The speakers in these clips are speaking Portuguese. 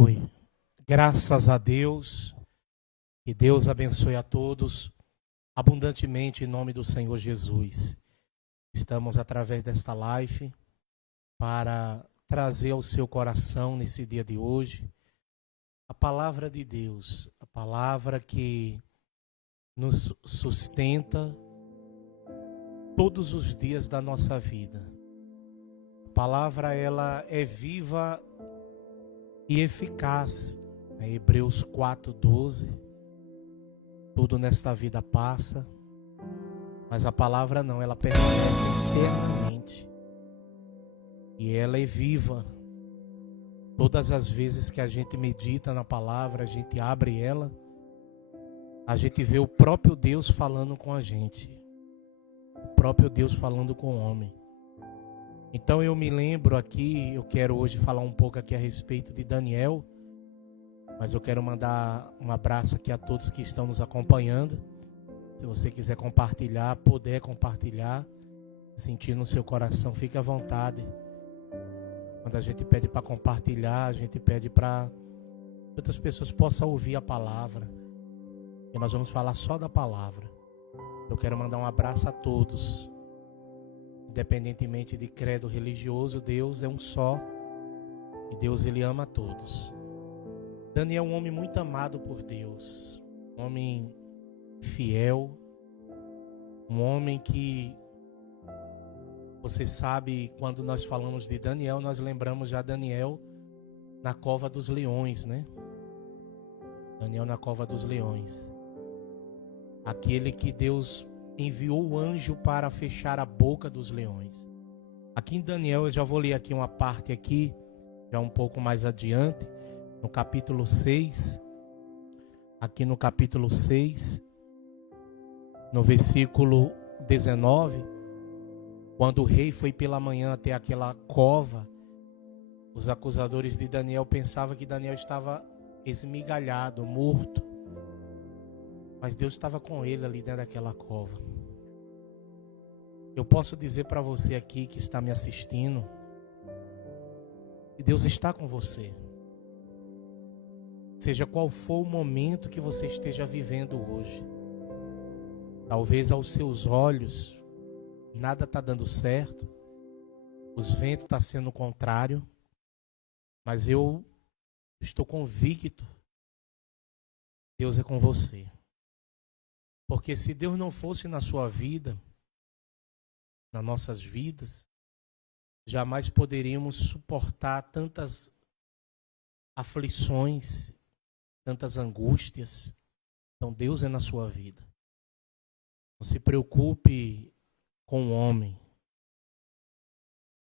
Oi. Graças a Deus, que Deus abençoe a todos abundantemente em nome do Senhor Jesus. Estamos através desta live para trazer ao seu coração nesse dia de hoje a palavra de Deus, a palavra que nos sustenta todos os dias da nossa vida. A palavra ela é viva e eficaz. Hebreus 4:12. Tudo nesta vida passa, mas a palavra não, ela permanece eternamente. E ela é viva. Todas as vezes que a gente medita na palavra, a gente abre ela, a gente vê o próprio Deus falando com a gente. O próprio Deus falando com o homem. Então eu me lembro aqui, eu quero hoje falar um pouco aqui a respeito de Daniel, mas eu quero mandar um abraço aqui a todos que estão nos acompanhando. Se você quiser compartilhar, puder compartilhar, sentir no seu coração, fique à vontade. Quando a gente pede para compartilhar, a gente pede para que outras pessoas possam ouvir a palavra. E nós vamos falar só da palavra. Eu quero mandar um abraço a todos. Independentemente de credo religioso, Deus é um só. E Deus, Ele ama a todos. Daniel é um homem muito amado por Deus. Um homem fiel. Um homem que, você sabe, quando nós falamos de Daniel, nós lembramos já Daniel na cova dos leões, né? Daniel na cova dos leões. Aquele que Deus enviou o anjo para fechar a boca dos leões. Aqui em Daniel, eu já vou ler aqui uma parte aqui, já um pouco mais adiante, no capítulo 6. Aqui no capítulo 6, no versículo 19, quando o rei foi pela manhã até aquela cova, os acusadores de Daniel pensavam que Daniel estava esmigalhado, morto. Mas Deus estava com ele ali dentro daquela cova. Eu posso dizer para você aqui que está me assistindo, que Deus está com você. Seja qual for o momento que você esteja vivendo hoje. Talvez aos seus olhos nada está dando certo, os ventos estão sendo contrário, mas eu estou convicto, Deus é com você. Porque se Deus não fosse na sua vida, nas nossas vidas, jamais poderíamos suportar tantas aflições, tantas angústias. Então Deus é na sua vida. Não se preocupe com o homem.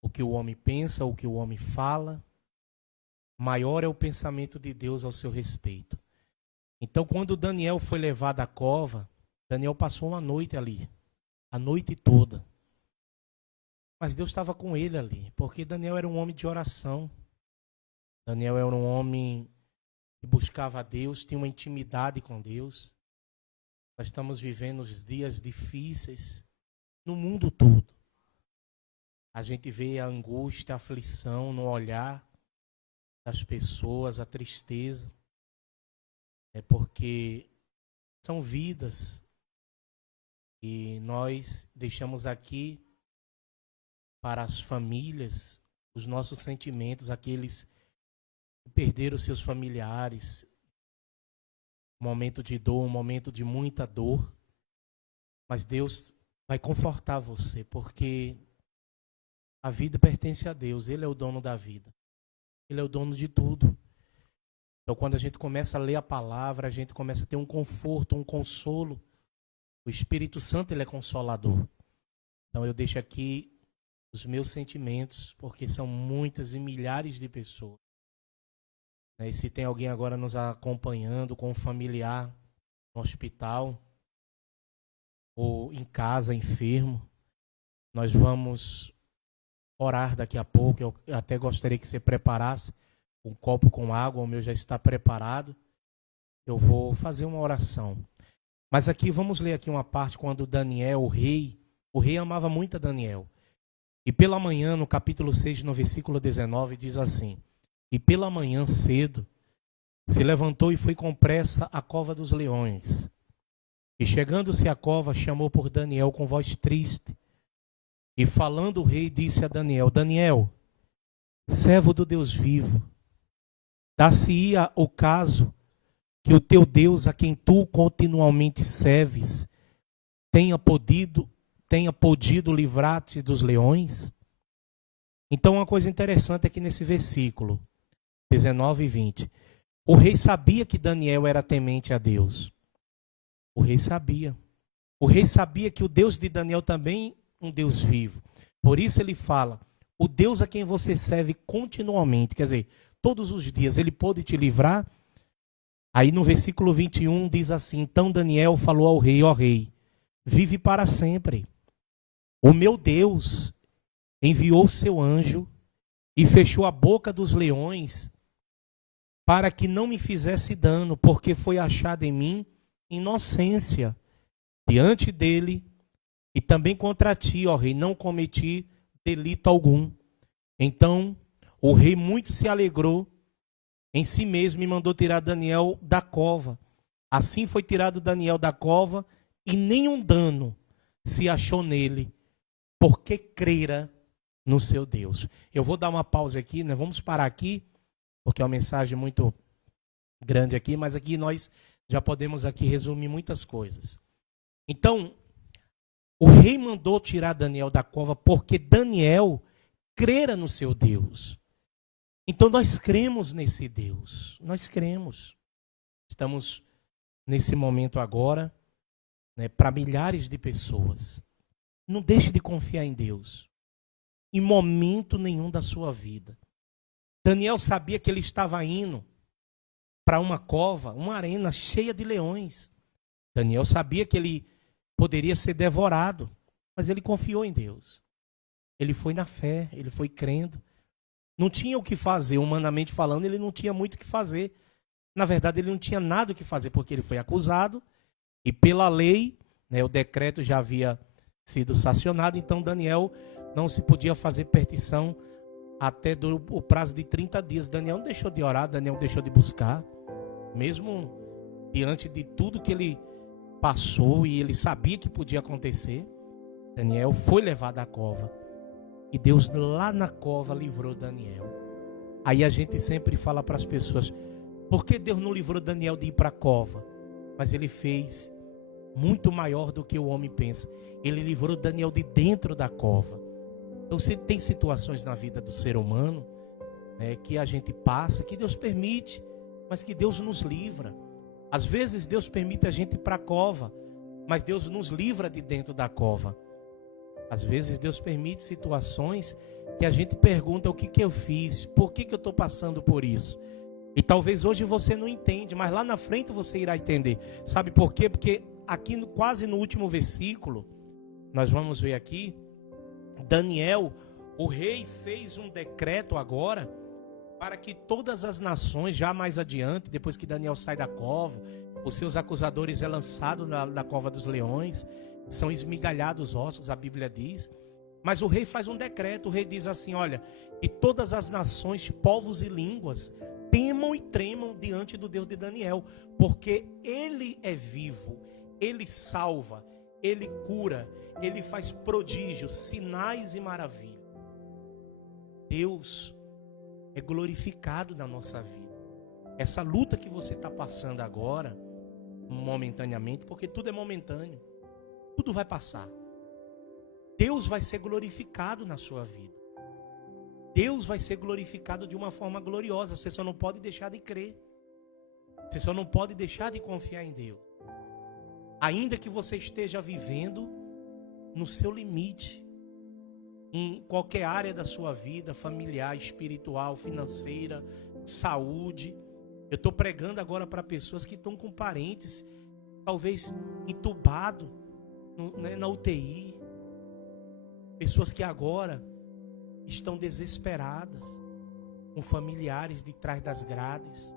O que o homem pensa, o que o homem fala, maior é o pensamento de Deus ao seu respeito. Então quando Daniel foi levado à cova, Daniel passou uma noite ali, a noite toda. Mas Deus estava com ele ali, porque Daniel era um homem de oração. Daniel era um homem que buscava a Deus, tinha uma intimidade com Deus. Nós estamos vivendo os dias difíceis no mundo todo. A gente vê a angústia, a aflição no olhar das pessoas, a tristeza. É porque são vidas. E nós deixamos aqui para as famílias os nossos sentimentos, aqueles que perderam seus familiares. Um momento de dor, um momento de muita dor. Mas Deus vai confortar você, porque a vida pertence a Deus. Ele é o dono da vida. Ele é o dono de tudo. Então quando a gente começa a ler a palavra, a gente começa a ter um conforto, um consolo. O Espírito Santo, ele é consolador. Então eu deixo aqui os meus sentimentos, porque são muitas e milhares de pessoas. E se tem alguém agora nos acompanhando com um familiar no hospital, ou em casa, enfermo, nós vamos orar daqui a pouco. Eu até gostaria que você preparasse um copo com água, o meu já está preparado. Eu vou fazer uma oração. Mas aqui, vamos ler aqui uma parte quando Daniel, o rei amava muito a Daniel. E pela manhã, no capítulo 6, no versículo 19, diz assim: E pela manhã cedo, se levantou e foi com pressa à cova dos leões. E chegando-se à cova, chamou por Daniel com voz triste. E falando o rei, disse a Daniel: Daniel, servo do Deus vivo, dar-se-ia o caso que o teu Deus, a quem tu continuamente serves, tenha podido livrar-te dos leões? Então, uma coisa interessante aqui nesse versículo 19 e 20. O rei sabia que Daniel era temente a Deus. O rei sabia. O rei sabia que o Deus de Daniel também é um Deus vivo. Por isso ele fala: o Deus a quem você serve continuamente, quer dizer, todos os dias, ele pôde te livrar. Aí no versículo 21 diz assim: então Daniel falou ao rei: ó rei, vive para sempre. O meu Deus enviou o seu anjo e fechou a boca dos leões para que não me fizesse dano, porque foi achada em mim inocência diante dele, e também contra ti, ó rei, não cometi delito algum. Então o rei muito se alegrou em si mesmo e mandou tirar Daniel da cova. Assim foi tirado Daniel da cova, e nenhum dano se achou nele, porque crera no seu Deus. Eu vou dar uma pausa aqui, né? Vamos parar aqui, porque é uma mensagem muito grande aqui, mas aqui nós já podemos aqui resumir muitas coisas. Então, o rei mandou tirar Daniel da cova porque Daniel crera no seu Deus. Então nós cremos nesse Deus. Nós cremos. Estamos nesse momento agora, né, para milhares de pessoas. Não deixe de confiar em Deus. Em momento nenhum da sua vida. Daniel sabia que ele estava indo para uma cova, uma arena cheia de leões. Daniel sabia que ele poderia ser devorado, mas ele confiou em Deus. Ele foi na fé, ele foi crendo. Não tinha o que fazer, humanamente falando, ele não tinha muito o que fazer. Na verdade, ele não tinha nada o que fazer, porque ele foi acusado, e pela lei, né, o decreto já havia sido sancionado, então Daniel não se podia fazer petição até o prazo de 30 dias. Daniel não deixou de orar, Daniel não deixou de buscar, mesmo diante de tudo que ele passou e ele sabia que podia acontecer. Daniel foi levado à cova, e Deus lá na cova livrou Daniel. Aí a gente sempre fala para as pessoas: por que Deus não livrou Daniel de ir para a cova? Mas ele fez muito maior do que o homem pensa. Ele livrou Daniel de dentro da cova. Então, se tem situações na vida do ser humano, né, que a gente passa, que Deus permite, mas que Deus nos livra. Às vezes Deus permite a gente ir para a cova, mas Deus nos livra de dentro da cova. Às vezes Deus permite situações que a gente pergunta: o que eu fiz? Por que eu estou passando por isso? E talvez hoje você não entende, mas lá na frente você irá entender. Sabe por quê? Porque aqui quase no último versículo, nós vamos ver aqui, Daniel, o rei fez um decreto agora para que todas as nações, já mais adiante, depois que Daniel sai da cova, os seus acusadores é lançado na cova dos leões, são esmigalhados os ossos, a Bíblia diz. Mas o rei faz um decreto, o rei diz assim: olha, e todas as nações, povos e línguas temam e tremam diante do Deus de Daniel, porque ele é vivo, ele salva, ele cura, ele faz prodígios, sinais e maravilhas. Deus é glorificado na nossa vida. Essa luta que você está passando agora, momentaneamente, porque tudo é momentâneo, tudo vai passar. Deus vai ser glorificado na sua vida. Deus vai ser glorificado de uma forma gloriosa. Você só não pode deixar de crer. Você só não pode deixar de confiar em Deus. Ainda que você esteja vivendo no seu limite, em qualquer área da sua vida, familiar, espiritual, financeira, saúde. Eu estou pregando agora para pessoas que estão com parentes, talvez entubado, na UTI. Pessoas que agora estão desesperadas, com familiares de trás das grades.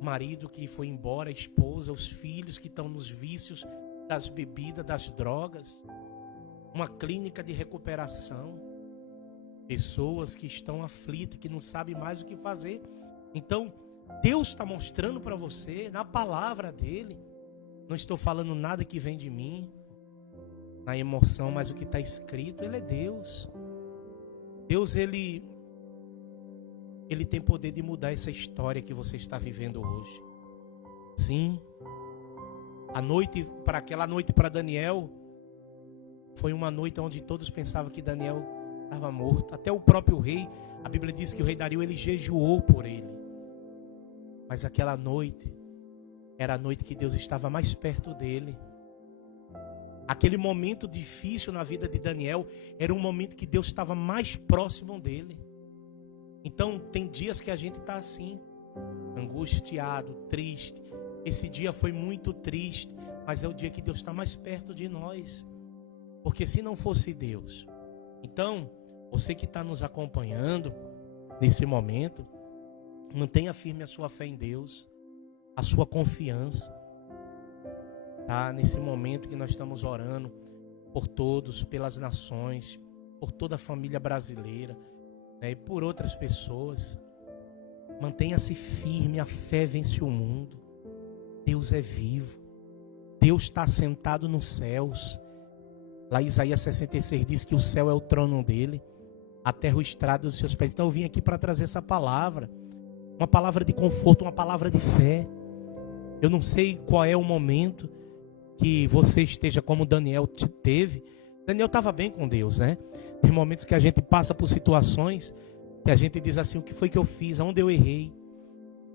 Marido que foi embora, a esposa, os filhos que estão nos vícios das bebidas, das drogas. Uma clínica de recuperação. Pessoas que estão aflitas, que não sabem mais o que fazer. Então, Deus está mostrando para você, na palavra dele. Não estou falando nada que vem de mim, na emoção, mas o que está escrito, ele é Deus. Deus, ele tem poder de mudar essa história que você está vivendo hoje. Sim. Aquela noite para Daniel, foi uma noite onde todos pensavam que Daniel estava morto. Até o próprio rei, a Bíblia diz que o rei Dario, ele jejuou por ele. Mas aquela noite, era a noite que Deus estava mais perto dele. Aquele momento difícil na vida de Daniel, era um momento que Deus estava mais próximo dele. Então, tem dias que a gente está assim, angustiado, triste. Esse dia foi muito triste, mas é o dia que Deus está mais perto de nós. Porque se não fosse Deus. Então, você que está nos acompanhando nesse momento, mantenha firme a sua fé em Deus, a sua confiança. Tá? Nesse momento que nós estamos orando por todos, pelas nações, por toda a família brasileira, né, e por outras pessoas. Mantenha-se firme, a fé vence o mundo. Deus é vivo. Deus está sentado nos céus. Lá em Isaías 66 diz que o céu é o trono dele, a terra o estrado dos seus pés. Então eu vim aqui para trazer essa palavra. Uma palavra de conforto, uma palavra de fé. Eu não sei qual é o momento que você esteja como Daniel teve. Daniel estava bem com Deus, né? Tem momentos que a gente passa por situações que a gente diz assim, o que foi que eu fiz? Onde eu errei?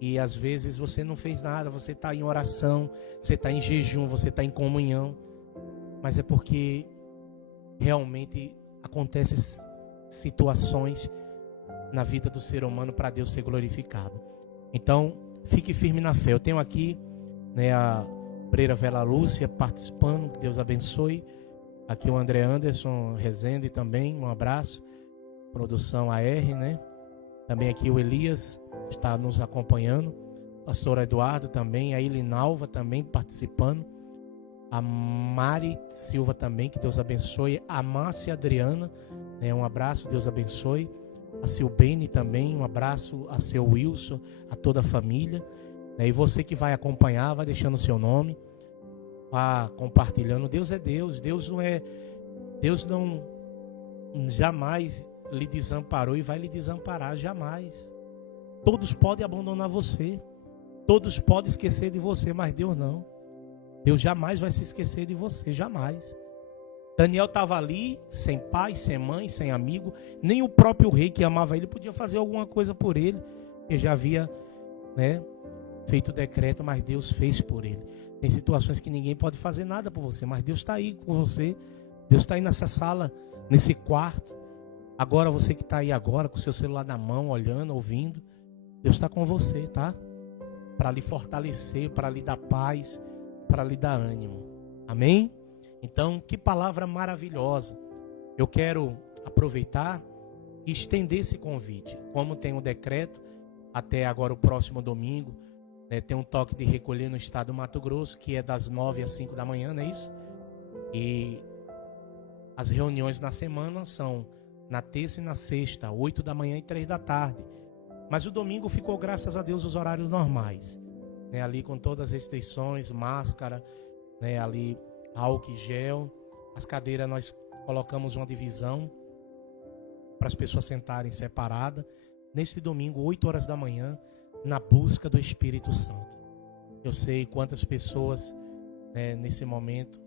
E às vezes você não fez nada, você está em oração, você está em jejum, você está em comunhão. Mas é porque realmente acontecem situações na vida do ser humano para Deus ser glorificado. Então, fique firme na fé. Eu tenho aqui, né, a Breira Vela Lúcia participando, que Deus abençoe. Aqui o André Anderson Rezende também, um abraço. Produção AR, né? Também aqui o Elias está nos acompanhando. Pastor Eduardo também, a Ilinalva também participando. A Mari Silva também, que Deus abençoe. A Márcia Adriana, né, um abraço, Deus abençoe. A Silbene também, um abraço. A seu Wilson, a toda a família. E você que vai acompanhar, vai deixando o seu nome, vá compartilhando. Deus é Deus, Deus não jamais lhe desamparou e vai lhe desamparar, jamais. Todos podem abandonar você, todos podem esquecer de você, mas Deus não. Deus jamais vai se esquecer de você, jamais. Daniel estava ali, sem pai, sem mãe, sem amigo, nem o próprio rei que amava ele podia fazer alguma coisa por ele, porque já havia, né, feito o decreto, mas Deus fez por ele. Tem situações que ninguém pode fazer nada por você, mas Deus está aí com você. Deus está aí nessa sala, nesse quarto. Agora você que está aí agora, com o seu celular na mão, olhando, ouvindo, Deus está com você, tá? Para lhe fortalecer, para lhe dar paz, para lhe dar ânimo. Amém? Então, que palavra maravilhosa. Eu quero aproveitar e estender esse convite. Como tem um decreto, até agora o próximo domingo, tem um toque de recolher no estado do Mato Grosso, que é das 9 às 5 da manhã, não é isso? E as reuniões na semana são na terça e na sexta, 8 da manhã e 3 da tarde. Mas o domingo ficou, graças a Deus, os horários normais. Ali com todas as restrições, máscara, ali álcool e gel. As cadeiras nós colocamos uma divisão para as pessoas sentarem separadas. Neste domingo, 8 horas da manhã, na busca do Espírito Santo. Eu sei quantas pessoas, nesse momento,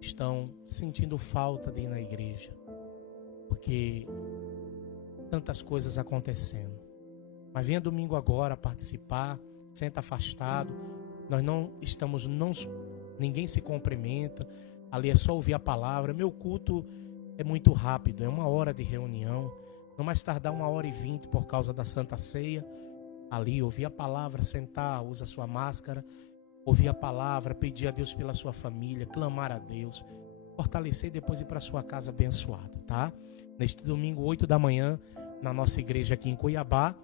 estão sentindo falta de ir na igreja, porque tantas coisas acontecendo. Mas venha domingo agora participar, senta afastado. Nós não estamos, ninguém se cumprimenta, ali é só ouvir a palavra. Meu culto é muito rápido, é 1 hora de reunião, não mais tardar 1h20 por causa da Santa Ceia. Ali, ouvir a palavra, sentar, usa sua máscara, ouvir a palavra, pedir a Deus pela sua família, clamar a Deus, fortalecer e depois ir para sua casa abençoado, tá? Neste domingo, 8 da manhã, na nossa igreja aqui em Cuiabá,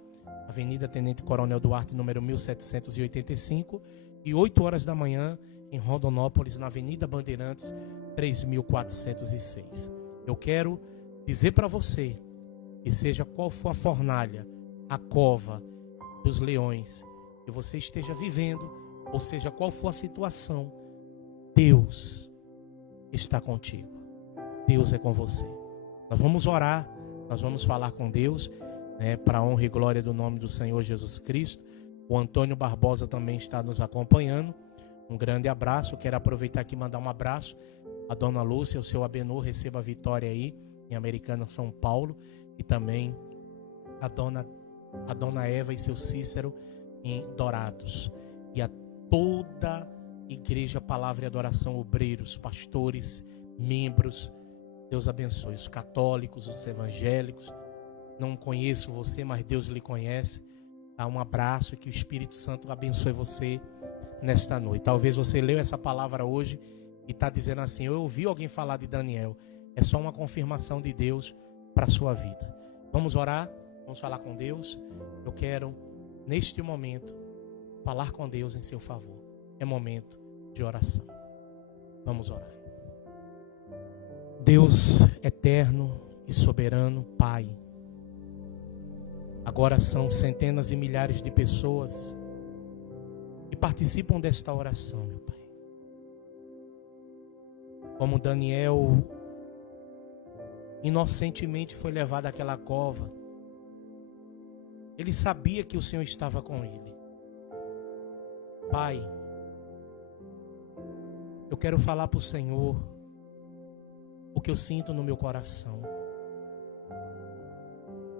Avenida Tenente Coronel Duarte, número 1785, e 8 horas da manhã, em Rondonópolis, na Avenida Bandeirantes, 3406. Eu quero dizer para você, que seja qual for a fornalha, a cova dos leões, que você esteja vivendo, ou seja, qual for a situação, Deus está contigo. Deus é com você. Nós vamos orar, nós vamos falar com Deus, para a honra e glória do nome do Senhor Jesus Cristo. O Antônio Barbosa também está nos acompanhando. Um grande abraço. Quero aproveitar aqui e mandar um abraço à dona Lúcia, o seu Abenô, receba a vitória aí em Americana, São Paulo, e também a dona Eva e seu Cícero em Dourados, e a toda a igreja Palavra e Adoração, obreiros, pastores, membros. Deus abençoe os católicos, os evangélicos. Não conheço você, mas Deus lhe conhece. Dá um abraço e que o Espírito Santo abençoe você nesta noite. Talvez você leu essa palavra hoje e está dizendo assim: eu ouvi alguém falar de Daniel. É só uma confirmação de Deus para a sua vida. Vamos orar, vamos falar com Deus. Eu quero, neste momento, falar com Deus em seu favor. É momento de oração. Vamos orar. Deus eterno e soberano, Pai, agora são centenas e milhares de pessoas que participam desta oração, meu Pai. Como Daniel inocentemente foi levado àquela cova, ele sabia que o Senhor estava com ele. Pai, eu quero falar para o Senhor o que eu sinto no meu coração.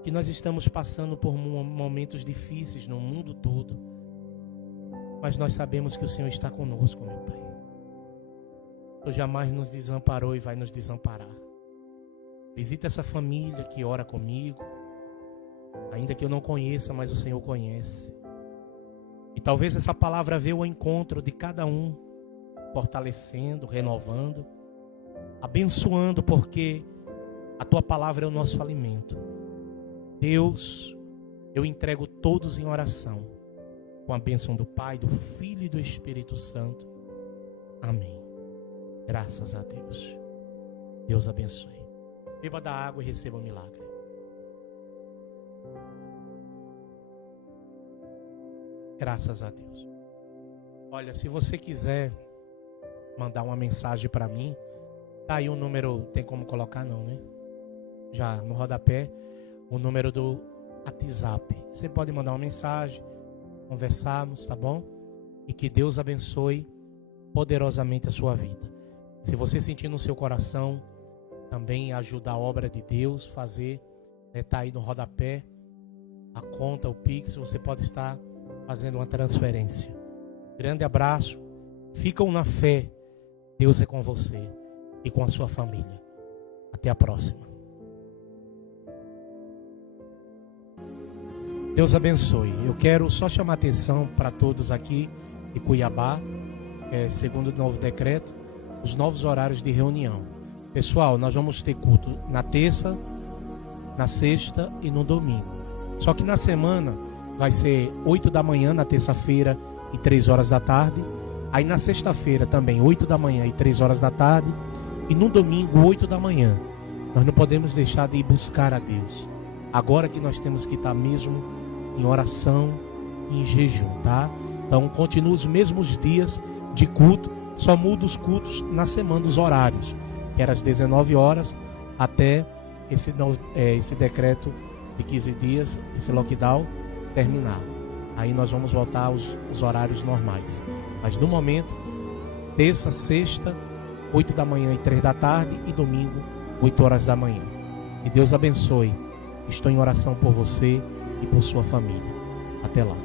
Que nós estamos passando por momentos difíceis no mundo todo, mas nós sabemos que o Senhor está conosco, meu Pai. O Senhor jamais nos desamparou e vai nos desamparar. Visita essa família que ora comigo, ainda que eu não conheça, mas o Senhor conhece. E talvez essa palavra veio ao encontro de cada um, fortalecendo, renovando, abençoando, porque a Tua palavra é o nosso alimento. Deus, eu entrego todos em oração, com a bênção do Pai, do Filho e do Espírito Santo. Amém. Graças a Deus. Deus abençoe. Beba da água e receba o milagre. Graças a Deus. Olha, se você quiser mandar uma mensagem para mim, tá aí o número, tem como colocar não, né? Já no rodapé, o número do WhatsApp. Você pode mandar uma mensagem, conversarmos, tá bom? E que Deus abençoe poderosamente a sua vida. Se você sentir no seu coração também ajudar a obra de Deus, fazer, tá aí no rodapé, a conta, o Pix, você pode estar fazendo uma transferência. Grande abraço, ficam na fé, Deus é com você e com a sua família. Até a próxima. Deus abençoe. Eu quero só chamar a atenção para todos aqui de Cuiabá, segundo o novo decreto, os novos horários de reunião. Pessoal, nós vamos ter culto na terça, na sexta e no domingo. Só que na semana vai ser 8 da manhã na terça-feira e 3 horas da tarde. Aí na sexta-feira também 8 da manhã e 3 horas da tarde. E no domingo 8 da manhã. Nós não podemos deixar de ir buscar a Deus. Agora que nós temos que estar mesmo em oração e em jejum, tá? Então continua os mesmos dias de culto, só muda os cultos na semana, os horários. Que era às 19 horas até esse decreto de 15 dias, esse lockdown terminar. Aí nós vamos voltar aos horários normais. Mas no momento, terça, sexta, 8 da manhã e 3 da tarde e domingo, 8 horas da manhã. Que Deus abençoe. Estou em oração por você e por sua família. Até lá.